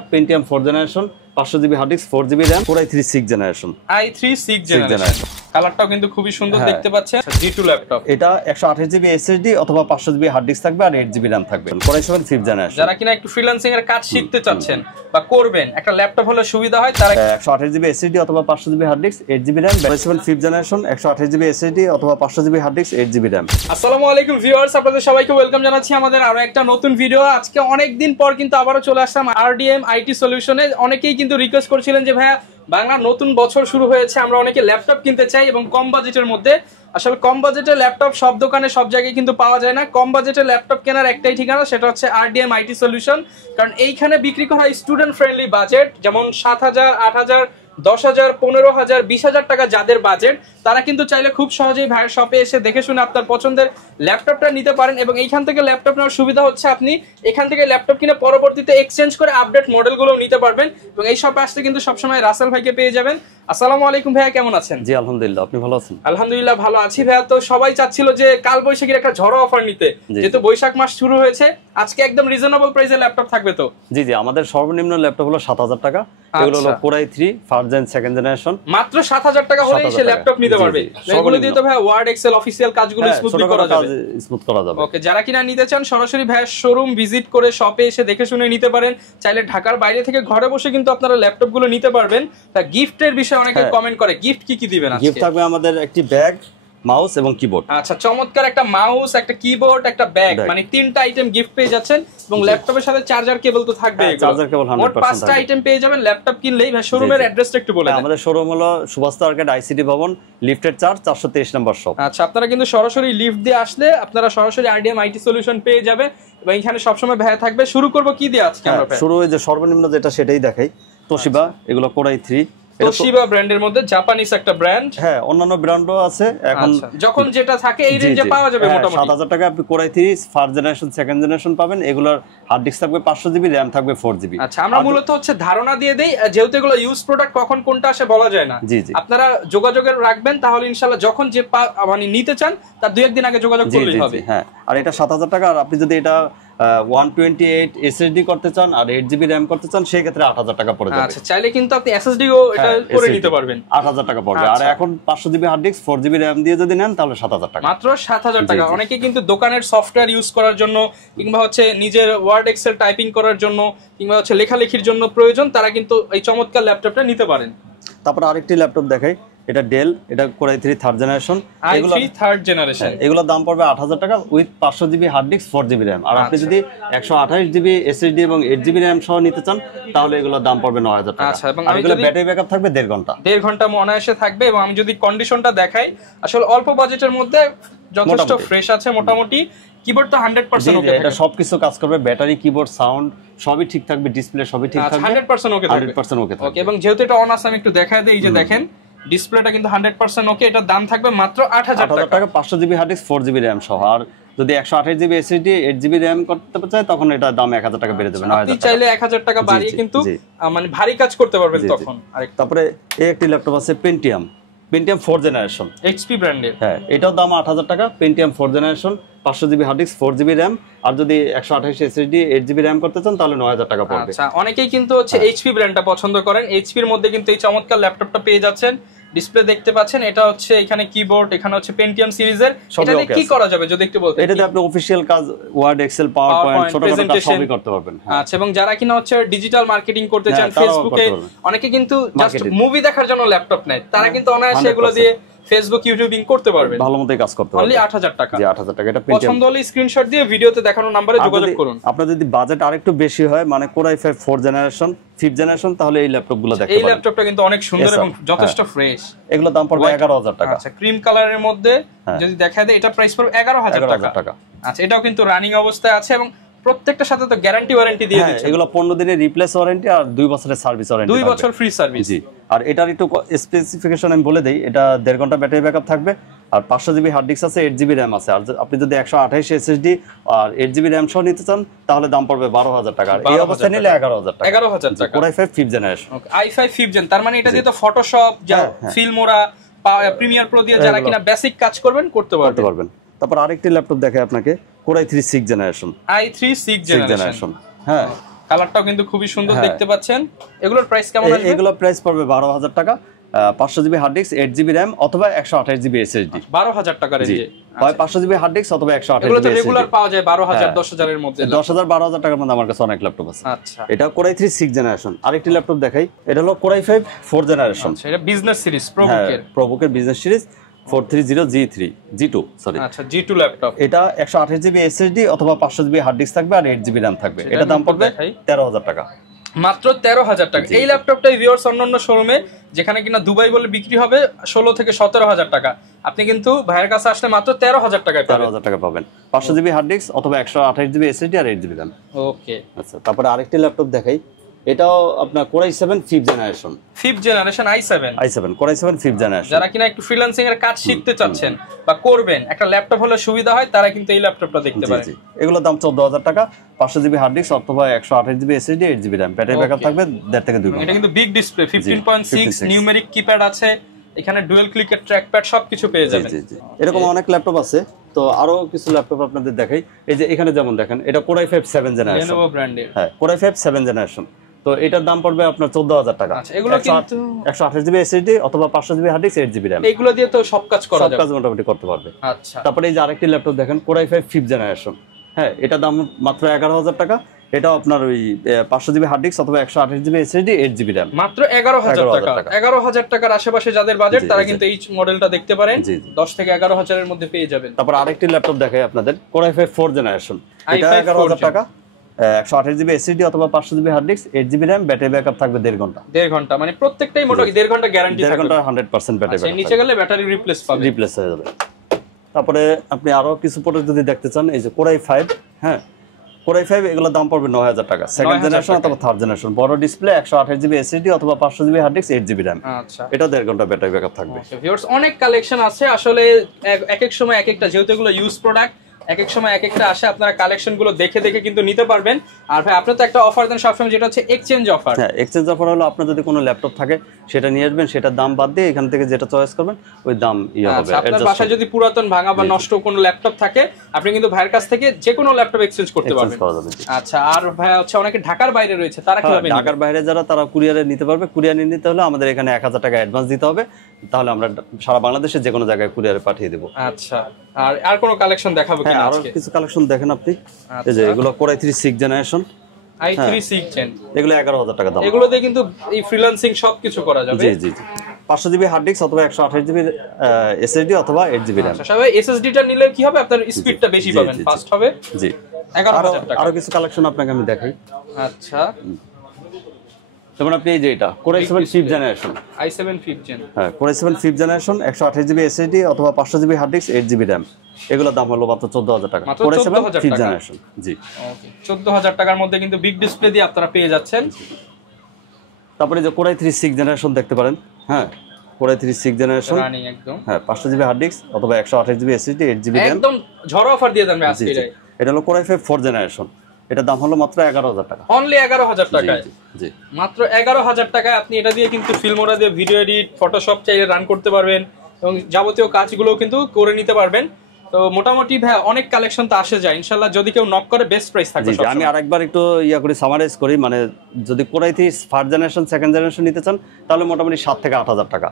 Pentium 4 generation 500GB hard disk 4GB RAM Core i3 6 generation generation কালারটাও কিন্তু খুবই সুন্দর দেখতে পাচ্ছেন G2 ল্যাপটপ এটা 128GB SSD অথবা 500GB হার্ড ডিস্ক থাকবে আর 8GB RAM থাকবে Core i7 5th generation যারা কিনা একটু ফ্রিল্যান্সিং এর কাজ শিখতে চাচ্ছেন বা করবেন একটা ল্যাপটপ হলে সুবিধা হয় তারা 128GB SSD অথবা 500GB hard disk 8GB RAM Core i7 5th generation 128GB SSD অথবা 500GB hard disk 8GB RAM আসসালামু আলাইকুম ভিউয়ার্স আপনাদের সবাইকে ওয়েলকাম জানাচ্ছি আমাদের আরো একটা নতুন ভিডিও আজকে অনেক দিন পর কিন্তু আবারো চলে আসলাম RDM IT সলিউশনে অনেকেই কিন্তু রিকোয়েস্ট করছিলেন যে ভাইয়া বাংলা নতুন বছর শুরু হয়েছে আমরা অনেকে ল্যাপটপ কিনতে চাই এবং কম বাজেটের মধ্যে আসলে কম বাজেটের ল্যাপটপ সব দোকানে সব জায়গায় কিন্তু পাওয়া যায় না কম বাজেটের ল্যাপটপ কেনার একটাই ঠিকানা সেটা হচ্ছে RDM IT সলিউশন কারণ এইখানে বিক্রি করা স্টুডেন্ট ফ্রেন্ডলি বাজেট যেমন 7000 8000 10,000 15,000 20,000 টাকা যাদের বাজেট তারা কিন্তু চাইলে খুব সহজেই ভাইয়ের শপে এসে দেখে শুনে আপনার পছন্দের ল্যাপটপটা নিতে পারেন এবং এইখান থেকে ল্যাপটপ নেওয়ার সুবিধা হচ্ছে আপনি এখান থেকে ল্যাপটপ কিনে পরবর্তীতে এক্সচেঞ্জ করে আপডেট মডেলগুলোও নিতে পারবেন এবং এই শপে আসলে কিন্তু সবসময় রাসেল ভাইকে পেয়ে যাবেন আসসালামু আলাইকুম ভাইয়া কেমন আছেন জি আলহামদুলিল্লাহ আপনি ভালো আছেন আলহামদুলিল্লাহ ভালো আছি ভাইয়া তো সবাই চাচ্ছিল যে কাল বৈশাখীর একটা ঝড়ো অফার নিতে যেহেতু বৈশাখ মাস শুরু হয়েছে আজকে একদম রিজনেবল প্রাইসে ল্যাপটপ থাকবে তো জি জি আমাদের সর্বনিম্ন ল্যাপটপ হলো 7,000 টাকা এগুলো হলো Core i3 first gen second generation মাত্র 7,000 টাকা হলেই সে ল্যাপটপ নিতে পারবে এগুলো দিয়ে তো ভাই ওয়ার্ড এক্সেল অফিশিয়াল কাজগুলো স্মুথলি করা যাবে ওকে যারা কিনা নিতে চান সরাসরি ভাইয়ের শোরুম ভিজিট করে শপে এসে দেখে শুনে নিতে পারেন চাইলে ঢাকার বাইরে থেকে ঘরে বসে কিন্তু আপনারা ল্যাপটপ গুলো নিতে পারবেন তা গিফটের বিষয়ে অনেকে কমেন্ট করে গিফট কি কি দিবেন আজকে গিফট থাকবে আমাদের একটি ব্যাগ মাউস এবং কিবোর্ড আচ্ছা চমৎকার একটা মাউস একটা কিবোর্ড একটা ব্যাগ মানে তিনটা আইটেম গিফট পেয়ে যাচ্ছেন এবং ল্যাপটপের সাথে চার্জার কেবল তো থাকবে চার্জার কেবল 100% মোট পাঁচটা আইটেম পেয়ে যাবেন ল্যাপটপ কিনলেই ভাই শোরুমের অ্যাড্রেসটা একটু বলে দেন আমাদের শোরুম হলো সুভাষতা আর্কেড আইসিডি ভবন লিফটের 423 নম্বর শপ আচ্ছা আপনারা কিন্তু সরাসরি লিফট দিয়ে আসলে আপনারা সরাসরি RDM IT সলিউশন পেয়ে যাবে এবং এখানে সবসময় ভাইয়া থাকবে শুরু করব কি দিয়ে আজকে আমরা শুরু হয়ে যে সর্বনিম্ন যেটা সেটাই দেখাই তোশিবা এগুলো Core i3 তোশিবা ব্র্যান্ডের মধ্যে জাপানিজ একটা ব্র্যান্ড হ্যাঁ অন্যান্য ব্র্যান্ডও আছে এখন যখন যেটা থাকে এই রেঞ্জে পাওয়া যাবে মোটামুটি 7,000 টাকা আপনি Core i3 first generation second generation পাবেন এগুলোর হার্ড ডিস্ক থাকবে 500GB RAM থাকবে 4GB আচ্ছা আমরা মূলত হচ্ছে ধারণা দিয়ে দেই যেহেতু এগুলো ইউজ প্রোডাক্ট কখন কোনটা আসে বলা যায় না আপনারা যোগাযোগের রাখবেন তাহলে ইনশাআল্লাহ যখন যে মানে নিতে চান তার দুই একদিন আগে যোগাযোগ করলেই হবে হ্যাঁ আর এটা 7,000 টাকা আর আপনি যদি এটা 128 SSD করতে চান আর 8GB RAM করতে চান সেই ক্ষেত্রে 8,000 টাকা পড়ে যাবে আচ্ছা চাইলে কিন্তু আপনি SSD ও এটা করে নিতে পারবেন 8,000 টাকা পড়বে আর এখন 500GB hard disk 4GB RAM দিয়ে যদি নেন তাহলে 7,000 টাকা মাত্র 7,000 টাকা অনেকে কিন্তু দোকানের সফটওয়্যার ইউজ করার জন্য কিংবা হচ্ছে নিজের ওয়ার্ড এক্সেল টাইপিং করার জন্য কিংবা হচ্ছে লেখালেখির জন্য প্রয়োজন তারা কিন্তু এই চমৎকার ল্যাপটপটা নিতে পারেন তারপর আরেকটি ল্যাপটপ দেখাই এটা ডেল এটা Core i3 থার্ড জেনারেশন এগুলো থার্ড জেনারেশন এগুলোর দাম পড়বে 8,000 টাকা with 500GB hard disk 4GB RAM আর আপনি যদি 128GB SSD এবং 8GB RAM সহ নিতে চান তাহলে এগুলোর দাম পড়বে 9,000 টাকা আচ্ছা এবং এগুলো ব্যাটারি ব্যাকআপ থাকবে 1.5 ঘন্টা 1.5 ঘন্টা অনায়াসে থাকবে এবং আমি যদি কন্ডিশনটা দেখাই আসলে অল্প বাজেটের মধ্যে যথেষ্ট ফ্রেশ আছে মোটামুটি কিবোর্ড তো 100% ওকে এটা সবকিছু কাজ করবে ব্যাটারি কিবোর্ড সাউন্ড সবই ঠিক থাকবে ডিসপ্লে সবই ঠিক থাকবে 100% ওকে থাকবে 100% ওকে থাকবে ওকে এবং যেহেতু এটা অন আছে আমি একটু দেখায় দেই এই যে দেখেন ডিসপ্লেটা কিন্তু 100% ওকে এটার দাম থাকবে মাত্র 8,000 টাকা 500GB hard disk 4GB RAM সহ আর যদি 128GB SSD 8GB RAM করতে চায় তখন এটা দাম 1,000 টাকা বেড়ে যাবে 9,000 আপনি চাইলে 1,000 টাকা বাড়িয়ে কিন্তু মানে ভারী কাজ করতে পারবেন তখন তারপরে এই একটি ল্যাপটপ আছে Pentium 4 জেনারেশন HP ব্র্যান্ডের হ্যাঁ এটাও দাম 8,000 টাকা Pentium 4 generation 500GB hard disk 4GB RAM আর যদি 128 SSD 8GB RAM করতে চান তাহলে 9,000 টাকা পড়বে আচ্ছা অনেকেই কিন্তু হচ্ছে HP ব্র্যান্ডটা পছন্দ করেন HP এর মধ্যে কিন্তু এই চমৎকার ল্যাপটপটা পেয়ে যাচ্ছেন ডিসপ্লে দেখতে পাচ্ছেন এটা হচ্ছে এখানে কিবোর্ড এখানে হচ্ছে Pentium সিরিজের এটাতে কি করা যাবে যদি একটু বলতেন এটাতে আপনি অফিশিয়াল কাজ ওয়ার্ড এক্সেল পাওয়ারপয়েন্ট ছোটখাটো কাজ সবই করতে পারবেন আচ্ছা এবং যারা কিনা হচ্ছে ডিজিটাল মার্কেটিং করতে চান ফেসবুকে অনেকে কিন্তু জাস্ট মুভি দেখার জন্য ল্যাপটপ নেয় তারা কিন্তু অনায়াসে এগুলো দিয়ে ফেসবুক ইউটিউবিং করতে পারবে ভালোমতোই কাজ করতে পারবে অনলি 8,000 টাকা জি 8,000 টাকা এটা পছন্দ হলে স্ক্রিনশট দিয়ে ভিডিওতে দেখানো নম্বরে যোগাযোগ করুন আপনার যদি বাজেট আরেকটু বেশি হয় মানে Core i5 4 generation 5th generation তাহলে এই ল্যাপটপগুলো দেখতে পারেন এই ল্যাপটপটা কিন্তু অনেক সুন্দর এবং যথেষ্ট ফ্রেশ এগুলো দাম পড়বে 11,000 টাকা আচ্ছা ক্রিম কালারের মধ্যে যদি দেখা যায় এটা প্রাইস পড়বে 11,000 টাকা আচ্ছা এটাও কিন্তু রানিং অবস্থায় আছে এবং প্রত্যেকটা সাথে তো গ্যারান্টি ওয়ারেন্টি দিয়ে দিচ্ছে এগুলো 15 দিনের রিপ্লেস ওয়ারেন্টি আর 2 বছরের সার্ভিস ওয়ারেন্টি 2 বছর ফ্রি সার্ভিস জি আর এটার একটু স্পেসিফিকেশন আমি বলে দেই এটা 1.5 ঘন্টা ব্যাটারি ব্যাকআপ থাকবে আর 500GB হার্ড ডিস্ক আছে 8GB RAM আছে আর আপনি যদি 128 SSD আর 8GB RAM সহ নিতে চান তাহলে দাম পড়বে 12,000 টাকা আর এই অবস্থায় নিলে 11,000 টাকা 11,000 টাকা Core i5 5th জেনারেশন ওকে i5 5th জেন তার মানে এটা দিয়ে তো ফটোশপ যা ফিল্মোরা প্রিমিয়ার প্রো দিয়ে যারা কিনা বেসিক কাজ করবেন করতে পারবেন তারপর আরেকটি ল্যাপটপ দেখাই আপনাকে Core i3 6th generation i3 6th generation হ্যাঁ কালারটাও কিন্তু খুবই সুন্দর দেখতে পাচ্ছেন। এগুলোর প্রাইস কেমন আসবে? এগুলোর প্রাইস পড়বে 12,000 টাকা, 500 GB hard disk, 8 GB RAM অথবা 128 জিবি এসএসডি। 12,000 টাকা রেঞ্জে হয় 500 জিবি হার্ড ডিস্ক অথবা 128 এগুলো তো জিবি রেগুলার পাওয়া যায় 12,000 10,000 এর মধ্যে। 10,000 12,000 টাকার মধ্যে আমার কাছে অনেক ল্যাপটপ আছে। আচ্ছা, এটা Core i3 6 জেনারেশন। আরেকটি ল্যাপটপ দেখাই, এটা হলো Core i5 4 জেনারেশন। আচ্ছা, এটা বিজনেস সিরিজ প্রোবুকের। প্রোবুকের বিজনেস সিরিজ 430 G2 সরি। আচ্ছা, G2 ল্যাপটপ। এটা 128 জিবি এসএসডি অথবা 500 জিবি হার্ড ডিস্ক থাকবে আর 8 জিবি র‍্যাম থাকবে। এটা দাম পড়বে 13,000 টাকা, মাত্র 13,000 টাকা। এই ল্যাপটপটাই ভিউয়ার্স অন্যান্য শোরুমে যেখানে কিনা দুবাই বলে বিক্রি হবে 16 থেকে 17,000 টাকা, আপনি কিন্তু ভাইয়ের কাছে আসলে মাত্র 13,000 টাকায় পাবেন। 13,000 টাকা পাবেন, 500 জিবি হার্ড ডিস্ক অথবা 128 জিবি এসএসডি আর 8 জিবি র‍্যাম। ওকে, আচ্ছা, তারপরে আরেকটি ল্যাপটপ দেখাই, এটাও আপনার Core i7 5th generation. 5th generation i7 Core i7 5th generation. যারা কিনা একটু ফ্রিল্যান্সিং এর কাজ শিখতে চাচ্ছেন বা করবেন, একটা ল্যাপটপ হলে সুবিধা হয়, তারা কিন্তু এই ল্যাপটপটা দেখতে পারেন। এগুলোর দাম 14,000 টাকা, 500 জিবি হার্ড ডিস্ক অথবা 128 GB SSD, 8 GB RAM. Battery backup থাকবে 1.5 থেকে 2 ঘন্টা। এটা কিন্তু বিগ ডিসপ্লে, 15.6 নিউমেরিক কিপ্যাড আছে, এখানে ডুয়াল ক্লিকের ট্র্যাকপ্যাড সবকিছু পেয়ে যাবেন। এরকম অনেক ল্যাপটপ আছে। তো আরো কিছু ল্যাপটপ আপনাদের দেখাই, এই যে এখানে যেমন দেখেন, এটা Core i5 7 জেনারেশন, Lenovo ব্র্যান্ডের। হ্যাঁ, Core i5 7 জেনারেশন। তো এটার দাম পড়বে আপনার 14,000 টাকা। আচ্ছা, এগুলো কিন্তু 128 জিবি এসএসডি অথবা 500 GB hard disk, 8 GB RAM. এগুলো দিয়ে তো সব কাজ করা যাবে, সব কাজ মোটামুটি করতে পারবে। আচ্ছা, তারপরে এই যে আরেকটি ল্যাপটপ দেখেন, Core i5 5th জেনারেশন। হ্যাঁ, এটা দাম মাত্র 11,000 টাকা। এটাও আপনার ওই 500 জিবি হার্ড ডিস্ক অথবা 128 জিবি এসএসডি, 8 জিবি র‍্যাম। মাত্র 11,000 টাকা। 11,000 টাকার আশেপাশে যাদের বাজেট, তারা কিন্তু এই মডেলটা দেখতে পারেন। 10 থেকে 11,000 এর মধ্যে পেয়ে যাবেন। তারপর আরেকটি ল্যাপটপ দেখাই আপনাদের, Core i5 4 জেনারেশন। এটা 11,000 টাকা, 128 জিবি এসএসডি অথবা 500 GB hard disk, 8 GB RAM. Battery backup থাকবে 1.5 ঘন্টা। 1.5 ঘন্টা মানে প্রত্যেকটাই মোটামুটি 1.5 ঘন্টা গ্যারান্টি থাকবে। 1.5 ঘন্টা 100% ব্যাটারি ব্যাকআপ। নিচে গেলে ব্যাটারি রিপ্লেস হয়ে যাবে। তারপরে আপনি আরো কিছু প্রোডাক্ট যদি দেখতে চান, এই যে Core i5, হ্যাঁ, Core i5 এগুলোর দাম পড়বে 9,000 টাকা, সেকেন্ড জেনারেশন অথবা থার্ড জেনারেশন। বড় ডিসপ্লে, 128 জিবি এসএসডি অথবা 500 GB hard disk, 8 GB RAM. আচ্ছা, এটা 1.5 ঘন্টা ব্যাটারি ব্যাকআপ থাকবে। ভিউয়ার্স অনেক কালেকশন আছে আসলে, এক এক সময় এক একটা, যেহেতু এগুলো ইউজ প্রোডাক্ট, এক এক সময় এক একটা আসে, আপনারা কালেকশন গুলো দেখে দেখে কিন্তু নিতে পারবেন। আর ভাই, আপনি তো একটা অফার দেন সবসময়, যেটা হচ্ছে এক্সচেঞ্জ অফার। হ্যাঁ, এক্সচেঞ্জ অফার হলো আপনার যদি কোনো ল্যাপটপ থাকে সেটা নিয়ে আসবেন, সেটার দাম বাদ দিয়ে এখান থেকে যেটা চয়েস করবেন ওই দাম হবে। আপনার বাসায় যদি পুরাতন ভাঙা বা নষ্ট কোনো ল্যাপটপ থাকে, আপনি কিন্তু ভাইয়ের কাছ থেকে যে কোনো ল্যাপটপ এক্সচেঞ্জ করতে পারবেন। আচ্ছা, আর ভাই হচ্ছে অনেকে ঢাকার বাইরে রয়েছে, তারা কিভাবে? ঢাকার বাইরে যারা, তারা কুরিয়ারে নিতে পারবে। কুরিয়ার নিতে হলে আমাদের এখানে 1,000 টাকা অ্যাডভান্স দিতে হবে, তাহলে আমরা সারা বাংলাদেশে যে কোনো জায়গায় কুরিয়ারে পাঠিয়ে দেব। আচ্ছা, আর কোনো কালেকশন দেখাবো কিনা আজকে? আরো কিছু কালেকশন দেখেন আপনি, এই যে এগুলো Core i3 6 generation, i3 6 gen. এগুলো 11,000 টাকা দাম। এগুলো দিয়ে কিন্তু এই ফ্রিল্যান্সিং সবকিছু করা যাবে। জি, 500 জিবি হার্ড ডিস্ক অথবা 128 জিবি এসএসডি অথবা 8 জিবি র‍্যাম। আচ্ছা, এসএসডি টা নিলে কি হবে, আপনার স্পিডটা বেশি পাবেন, ফাস্ট হবে। জি, 11,000 টাকা। আরো কিছু কালেকশন আপনাকে আমি দেখাই। আচ্ছা, যেমন আপনি এই যে এটা Core i7 5th generation, i7 5th gen. হ্যাঁ, Core i7 5th generation, 128 GB SSD অথবা 500 GB hard disk, 8 GB RAM. এগুলোর দাম হলো মাত্র 14,000 টাকা। Core i7 5th generation. জি, ওকে, 14,000 টাকার মধ্যে কিন্তু বিগ ডিসপ্লে দিয়ে আপনারা পেয়ে যাচ্ছেন। তারপরে যে Core i3 6 জেনারেশন দেখতে পারেন, হ্যাঁ, Core i3 6 জেনারেশন, রানিং একদম, হ্যাঁ, 500 জিবি হার্ড ডিস্ক অথবা 128 জিবি এসএসডি, 8 জিবি র‍্যাম। একদম ঝড় অফার দিয়ে দেন আজকে। এটা হলো Core i5 4 জেনারেশন, এটার দাম হলো মাত্র 11,000 টাকা। অনলি 11,000 টাকায়। জি, মাত্র 11,000 টাকায় আপনি এটা দিয়ে কিন্তু ফিল্মোরা দিয়ে ভিডিও এডিট, ফটোশপ চাইলে রান করতে পারবেন এবং যাবতীয় কাজগুলো কিন্তু করে নিতে পারবেন। তো মোটামুটি ভাই অনেক কালেকশন তো আসে যায়, ইনশাআল্লাহ যদি কেউ নক করে বেস্ট প্রাইস থাকবে। আমি আরেকবার একটু করে সামারাইজ করি, মানে যদি Core i3 first generation, second generation নিতে চান, তাহলে মোটামুটি 7 থেকে 8,000 টাকা।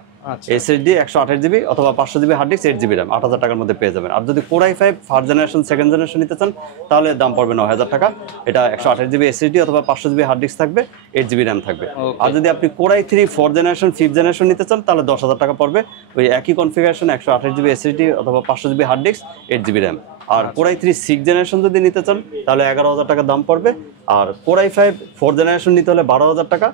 এসএসডি 128 জিবি অথবা 500 GB hard disk, 8 GB RAM, 8,000 টাকার মধ্যে পেয়ে যাবেন। আর যদি Core i5 first generation, second generation নিতে চান, তাহলে দাম পড়বে 9,000 টাকা। এটা 128 জিবি এসএসডি অথবা 500 জিবি হার্ড ডিস্ক থাকবে, 8 জিবি র‍্যাম থাকবে। আর যদি আপনি Core i3 4 generation, 5th generation নিতে চান, তাহলে 10,000 টাকা পড়বে। ওই একই কনফিগারেশন, 128 জিবি এসএসডি অথবা 500 GB hard disk, 8 GB RAM. আর Core i3 6 জেনারেশন যদি নিতে চান, তাহলে 11,000 টাকা দাম পড়বে। আর Core i5 4 জেনারেশন নিতে হলে 12,000 টাকা।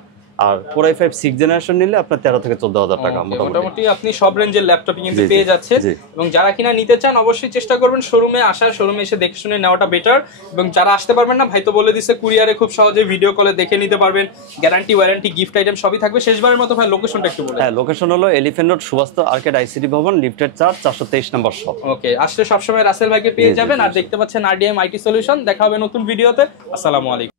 আর Core i5 6 জেনারেশন নিলে আপনার 13 থেকে 14,000 টাকা মোটামুটি আপনি সব রেঞ্জের ল্যাপটপই কিন্তু পেয়ে যাচ্ছেন। এবং যারা কিনা নিতে চান, অবশ্যই চেষ্টা করবেন শোরুমে আসার, শোরুমে এসে দেখে শুনে নেওয়াটা বেটার। এবং যারা আসতে পারবেন না, ভাই তো বলে দিচ্ছে কুরিয়ারে খুব সহজে ভিডিও কলে দেখে নিতে পারবেন, গ্যারান্টি, ওয়ারেন্টি, গিফট আইটেম সবই থাকবে। শেষবারের মতো ভাই লোকেশনটা একটু বলেন। হ্যাঁ, লোকেশন হলো elephant road, Subastu arcade, ICT ভবন, লিফটেড 4, 423 নম্বর শপ। ওকে, আসলে সবসময় রাসেল ভাইকে পেয়ে যাবেন। আর দেখতে পাচ্ছেন RDM IT সলিউশন। দেখা হবে নতুন ভিডিওতে। আসসালামু আলাইকুম।